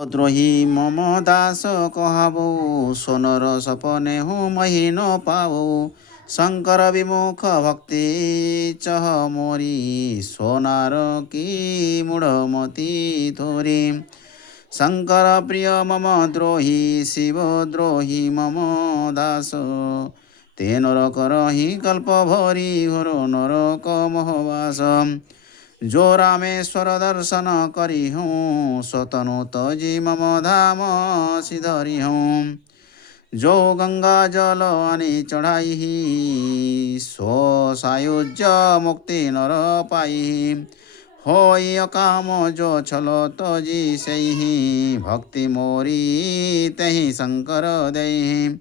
द्रोही मम दास कहाबो सोनर सपने हूँ मही न पाओ शंकर विमुख भक्ति चह मोरी सोनार की मूढ़मती थोरी शंकर प्रिय मम द्रोही शिव द्रोही मम दास ते नर करही कल्प भरी घोर नरक मोहवास जो रामेश्वर दर्शन करी हूँ स्वतनु तजी मम धाम सिधरी हूँ जो गंगा जल आनी चढ़ाई सो सायुज्य मुक्ति नर पाई होई अकाम जो छलो तजी सही भक्ति मोरी तही शंकर दई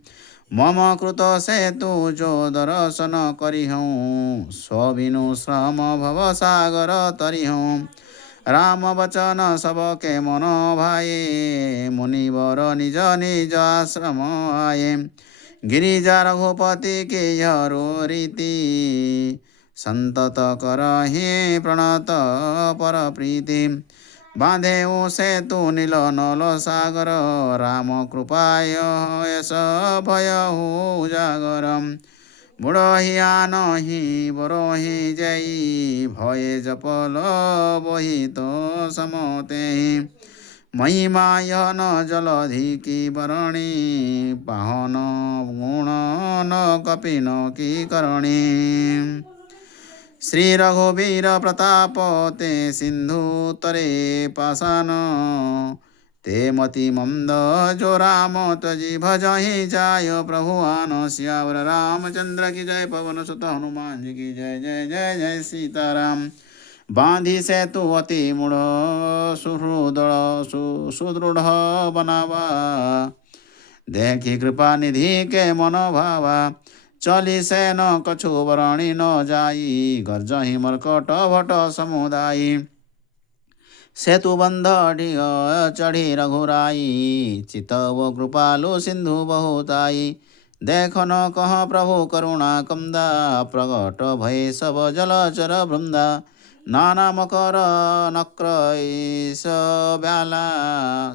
मम कृत सेतु जो दर्शन करी हूँ स्विनु श्रम भव सागर तरी हूँ राम वचन सबके मन भाए मुनिवर निज निज आश्रम आए गिरिजा रघुपति के यरो रीति संतत करहि प्रणत पर प्रीति बांधे सेतु नील नल सागर राम कृपाय यश भय हो जागर बुढ़ही आनहि बरही जई भये जपल बही तो समते महिमा यन जलधि की बरणी पाहन गुण न कपिन की करणी श्री रघुवीर प्रताप ते सिंधु तरे पाषाण ते मति मंद जो राम तजी भजहि जाय प्रभु आन सियावर रामचंद्र की जय पवन सुत हनुमान जी की जय जय जय जय सीताराम बांधी सेतु अति मूढ़ सुदृढ़ बनावा देखी कृपा निधि के मन भावा चली से न कछु बरणी न जाई गर्जहि मर्कट भट समुदायी सेतु बंध अडिग चढ़ी रघुराई चितव कृपालु सिंधु बहुताई देख न कह प्रभु करुणा कमदा प्रगट भय सब जलचर वृंदा नाना मकर नक्र ब्याला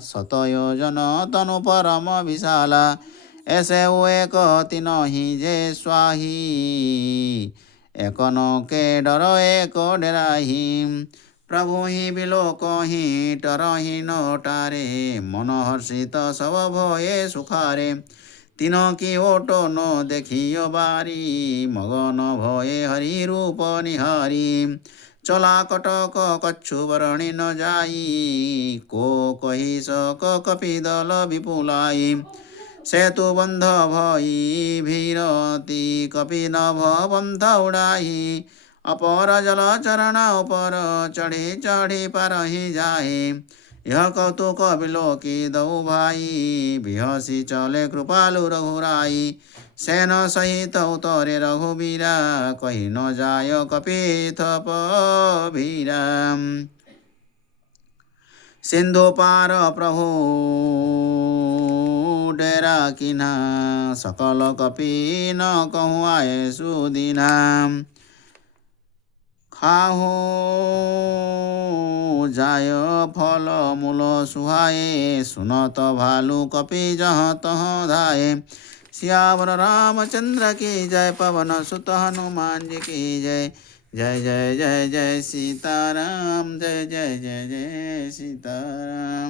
शतयोजन तनु परम विशाला ऐसे वो एक तिनहि जे स्वाही एक न के डर एक डेराही प्रभु ही बिलोक ही टरहि न टारे मन हर्षित सब भये सुखारे तीनों की ओटो न देखियो बारी मगन भये हरि रूप निहारी चला कटक कच्छु बरणी न जाई को कही सक कपि दल विपुलाई सेतु बंध भई भीरती कपि नभ बंध उड़ाई अपर जल चरण ऊपर चढ़ी चढ़ी परहि जाए यह कौतुक बिलोकी दऊ भाई बिहसी चले कृपालु रघुराई सेन सहित उतरे रघुबीरा कही न जाय कपि थप भीरा सिंधु पार प्रभु डेरा किना सकल कपि न कहूँ आए सुदीना खाहो जाय फल मूल सुहाए सुनत भालू कपि जह तह धाये सियावर रामचंद्र की जय पवन सुत हनुमान जी की जय जय जय जय जय सीताराम जय जय जय जय सीताराम।